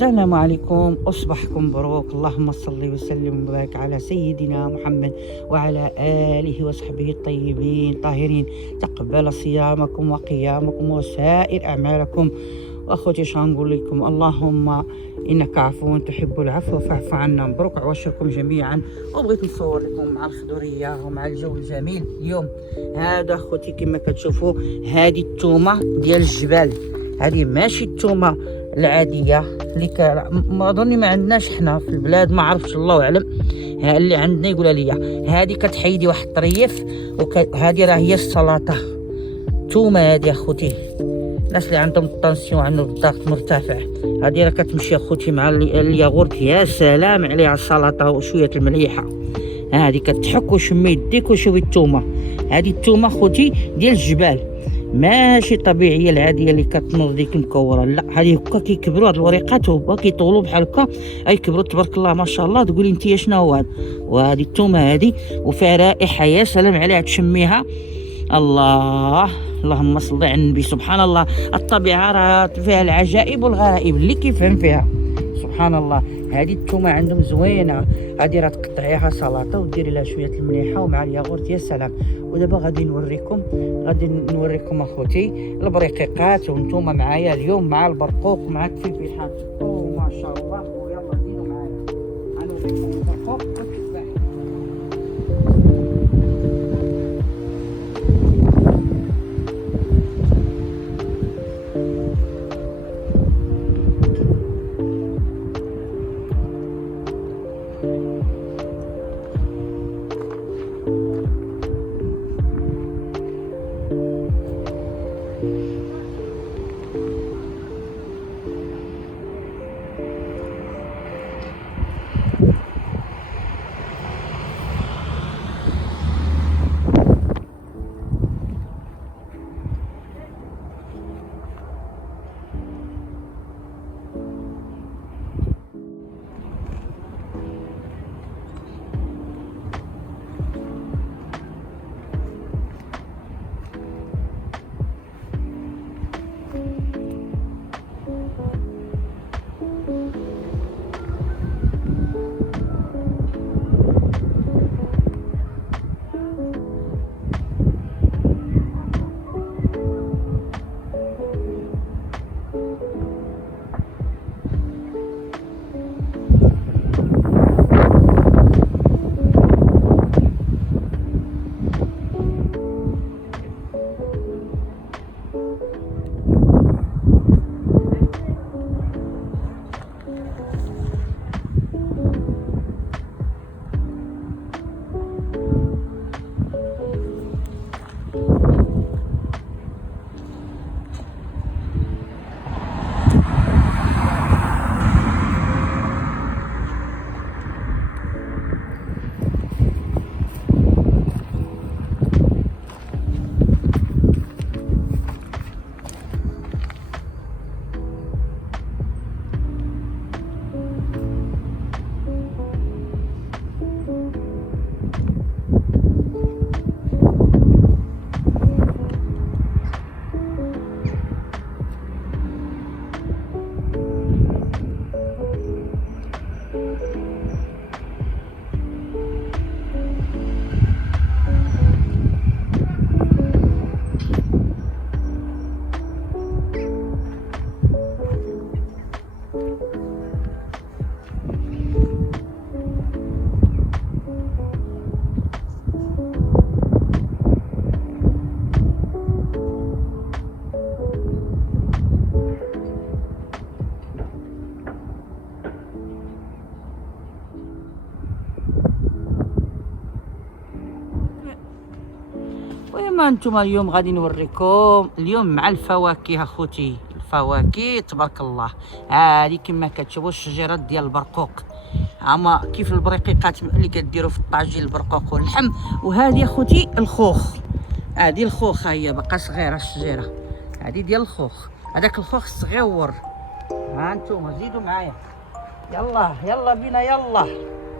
السلام عليكم، أصبحكم مبروك. اللهم صل وسلم وبارك على سيدنا محمد وعلى آله وصحبه الطيبين الطاهرين. تقبل صيامكم وقيامكم وسائر أعمالكم. وأخوتي شنقول لكم، اللهم إنك عفو تحب العفو فاعف عنا. مبروك عواشركم جميعا. وبغيت نصور لكم مع الخضورية ومع الجو الجميل اليوم. هذا أخوتي كما كتشوفوا، هذه التومة ديال الجبال، هذه ماشي التومة العاديه اللي ما اظني ما عندناش حنا في البلاد، ما عرفتش الله اعلم. اللي عندنا يقول لي هذه كتحيدي واحد الطريف، وهذه راه هي السلطه. تومه هذه اخوتي، الناس اللي عندهم الطنسيون، عندهم الضغط مرتفع، هذه راه كتمشي اخوتي مع الياغورت. يا سلام عليها السلطه وشويه المليحه. هذه كتحك وشمي يديك وشوفي التومه. هذه التومه اخوتي ديال الجبال، ماشي طبيعيه العاديه اللي كتنوض ديك مكوره. لا، هذه هكا كيكبروا هاد الوريقات، هما كيطولوا بحال هكا، كيكبروا تبارك الله ما شاء الله. تقولي انت شنو هو هذا؟ وهذه التومه هذه وفيها رائحه يا سلام عليها، تشميها الله. اللهم صل على النبي. سبحان الله، الطبيعه راه فيها العجائب والغرائب اللي كيفهم فيها. سبحان الله. هذه التومه عندهم زوينه، هذه راه تقطعيها سلطه وديري لها شويه المليحه ومع الياغورت، يا سلام. ودابا غادي نوريكم اخوتي البريقيقات، وانتم معايا اليوم مع البرقوق مع التفاحات. ما شاء الله. ويلا ديروا معايا، غنوريكم البرقوق والتفاح. وما انتم اليوم غادي نوريكم اليوم مع الفواكه اخوتي. الفواكه تبارك الله، هذه كما كتشوفوا الشجيرات ديال البرقوق، هما كيف البريقيقات اللي كديروا في الطاجين، البرقوق واللحم. وهذه اخوتي الخوخ، هذه الخوخ هي باقا صغيره الشجيره، هذه ديال الخوخ. هذاك الخوخ الصغيور. ها انتم زيدوا معايا، يلا يلا بينا، يلا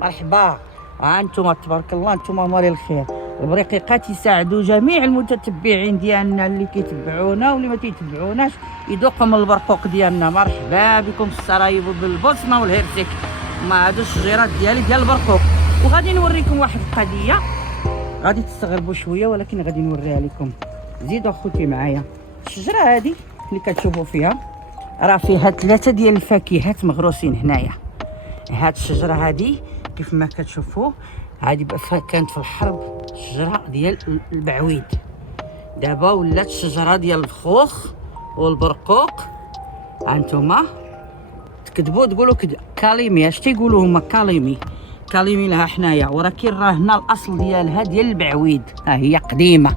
مرحبا. ها انتم تبارك الله، انتم مالي الخير. البريقيقات يساعدوا جميع المتتبعين ديالنا اللي كيتبعونا واللي ما كيتبعوناش يذوقوا من البرقوق ديالنا. مرحبا بكم في سراييفو بالبوسنه والهرسك. ما هادو الشجيرات ديالي ديال البرقوق، وغادي نوريكم واحد القضيه غادي تستغربوا شويه ولكن غادي نوريها لكم. زيدوا اخوتي معايا. الشجره هذه اللي كتشوفوا فيها راه فيها 3 ديال الفاكهات مغروسين هنايا. هاد الشجره هذه كيف ما كتشوفوا هذه كانت في الحرب شجره ديال البعويد، دابا ولات شجره ديال الخوخ والبرقوق. هانتوما تكذبوا تقولوا كاليمي، اش تيقولوا هما كاليمي لها حنايا، ولكن راه هنا الاصل ديالها ديال البعويد. ها هي قديمه،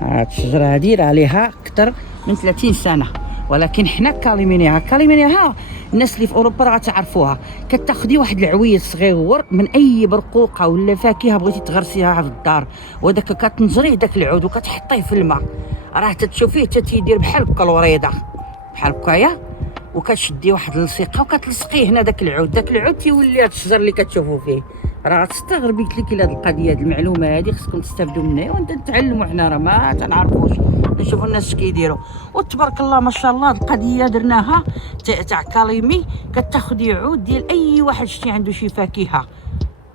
هاد الشجره هذه راه ليها اكثر من 30 سنه، ولكن حنا كاليمينيها الناس اللي في اوروبا راه تعرفوها. كتاخدي واحد العويد صغيور من اي برقوقه ولا فاكهه بغيتي تغرسيها في الدار، وداك كتنجريه داك العود وكتحطيه في الماء، راه تتشوفيه تيدير بحال هكا الوريضه بحال هكايا، وكتشدي واحد اللصيقه وكتلصقيه هنا داك العود تيولي هاد الشجر اللي كتشوفوا فيه. راه تستغربي قلت لك هاد القضيه هاد المعلومه هادي خصكم تستافدوا منها وانت نتعلموا. حنا راه ما تنعرفوش، نشوفوا الناس اش كيديروا. وتبارك الله ما شاء الله القضيه درناها تاع كاليمي. كتاخدي عود ديال اي واحد شتي عنده شي فاكهه،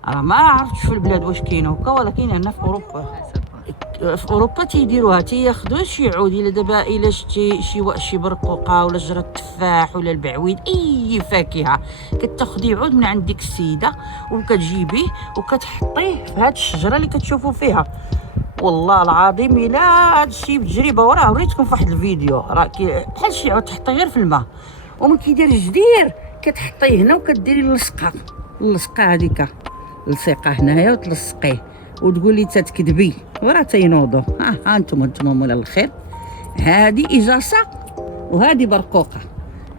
راه ما عرفتش في البلاد واش كاين هكا، ولكن هنا في اوروبا تيديروها، تياخذوا شي عود. الا دابا الا شتي شي برقوقه ولا شجره التفاح ولا البعويد اي فاكهه، كتاخذي عود من عند ديك السيده وكتجيبيه وكتحطيه في هاد الشجره اللي كتشوفوا فيها. والله العظيم الا هادشي بتجربه، وراه وريتكم في واحد الفيديو، راه بحال شي عود تحطيه غير في الماء ومن كيدير جدير كتحطيه هنا وكديري اللصقه هذيك لصيقه هنايا وتلصقيه وتقولي تتكذبي وراه تينوضوا. ها انتم مولا الخير، هذه اجاصه وهذه برقوقه.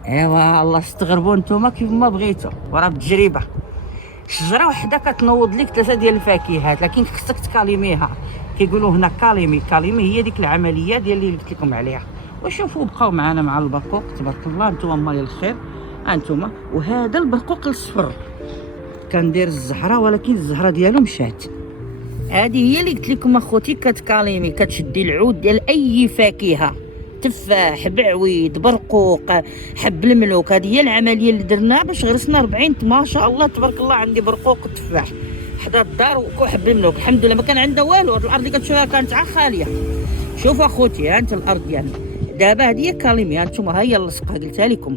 ايوا الله استغربوا نتوما كيف ما بغيتوا، وراه بتجربه. شجره وحده كتنوض لك 3 ديال الفاكهات، لكن خصك تكاليميها. كيقولوا هنا كاليمي هي ديك العمليه ديال اللي قلت لكم عليها. وشوفوا بقاو معنا مع البرقوق تبارك الله. نتوما مال الخير انتوما. وهذا البرقوق الصفر كندير الزهره، ولكن الزهره ديالو مشات. هذه هي اللي قلت لكم اخوتي كتكاليمي. كتشدي العود ديال اي فاكهه، تفاح، بعويد، برقوق، حب الملوك. هذه هي العمليه اللي درناها باش غرسنا 40 ما شاء الله تبارك الله. عندي برقوق وتفاح حدا الدار وحب الملوك، الحمد لله ما كان عندها والو. هاد الارض اللي كتشوفها كانت عا خاليه. شوفوا اخوتي ها انت الارض ديالنا دابا هذه هي كاليمي. هانتوما ها هي اللصقه قلتها لكم،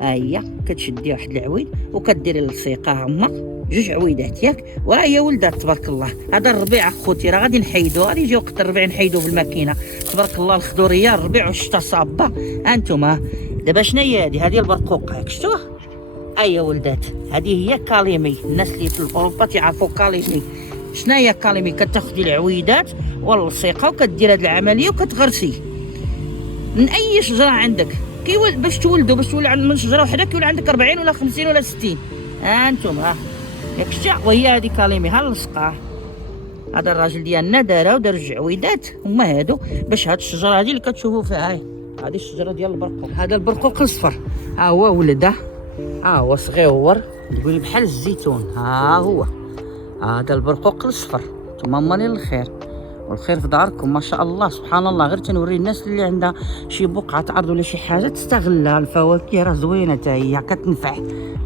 ها هي كتشدي واحد العويد وكديري اللصيقه هما 2 عويدات ياك، وراه هي ولدات تبارك الله. هذا الربيع اخوتي راه غادي نحيدو، غادي يجي وقت الربيع نحيدو في الماكينه تبارك الله. الخضوريه الربيع والشتا صابه. هانتوما دابا شنو هي هذه البرقوق ياك شفتوها؟ هي ولدات، هذه هي كاليمي. الناس اللي في اوروبا تيعرفوا كاليمي. شنو هي كاليمي؟ كتاخدي العويدات واللصيقه وكدير هذه العمليه وكتغرسي من اي شجره عندك. باش تولدوا من شجره وحده كيولي عندك 40 ولا 50 ولا 60. ها انتم ها ياك شتي. وهي هذه كاليمي ها اللصقه. هذا الراجل ديالنا دار 2 عويدات هما هادو باش هاد الشجره هذه اللي كتشوفوا فيها. هذه الشجره ديال البرقوق. هذا البرقوق الصفر ها هو ولده، ها هو صغيور تقولي بحال الزيتون. ها هو هذا البرقوق الصفر. نتوما ماني الخير والخير في داركم ما شاء الله سبحان الله. غير تنوري الناس اللي عندها شي بقعه ارض ولا شي حاجه تستغلها. الفواكه راه زوينه حتى هي كتنفع.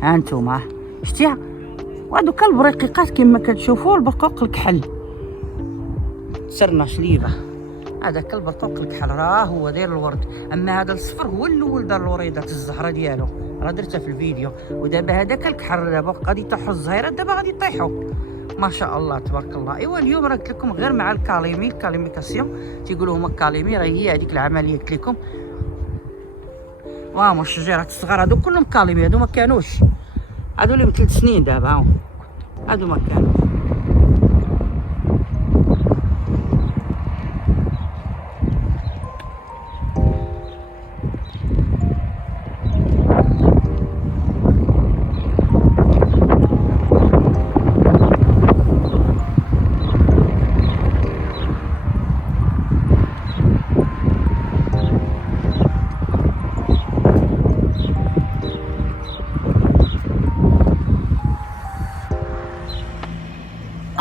ها انتم شتيها. وهذوك البريقيقات كما كتشوفوا البرقوق الكحل سرنا شليبه. هذاك البرقوق الكحل راه هو داير الورد، اما هذا الصفر هو الاول دار الوريضات الزهره ديالو، راه درتها في الفيديو. ودابا هذاك الكحل دابا غادي يطيحوا الزهيرات، دابا غادي يطيحوا ما شاء الله تبارك الله. ايوا اليوم راه قلت لكم غير مع الكاليميكاسيون تيقولوا هما كاليمي. راه هي هذيك العمليه قلت لكم. وهما الشجيرات الصغار هادو كلهم كاليمي. هادو ما كانوش، هادو اللي من 3 سنين دابا هادو ما كانوش.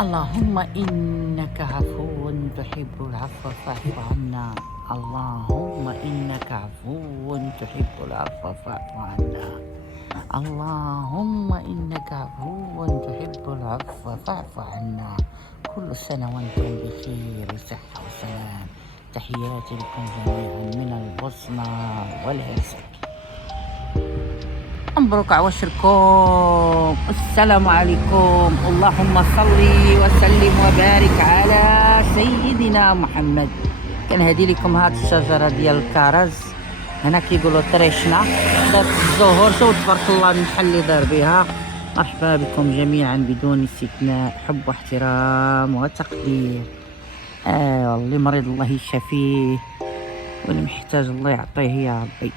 اللهم إنك عفو تحب العفو فاعف عنا. اللهم إنك عفو تحب العفو فاعف عنا. اللهم إنك عفو تحب العفو فاعف عنا. كل سنة وأنتم بخير وصحة وسلام. تحياتي لكم جميعا من البوسنة والهرسك. مبروك عواشركم. السلام عليكم. اللهم صل وسلم وبارك على سيدنا محمد. كنهدي لكم هاد الشجرة ديال الكرز، هنا كيقولوا طريشنا دارت الزهور. شوف تبارك الله المحل اللي دار بها. مرحبا بكم جميعا بدون استثناء، حب واحترام وتقدير. واللي مريض الله يشافيه واللي محتاج الله يعطيه يا ربي.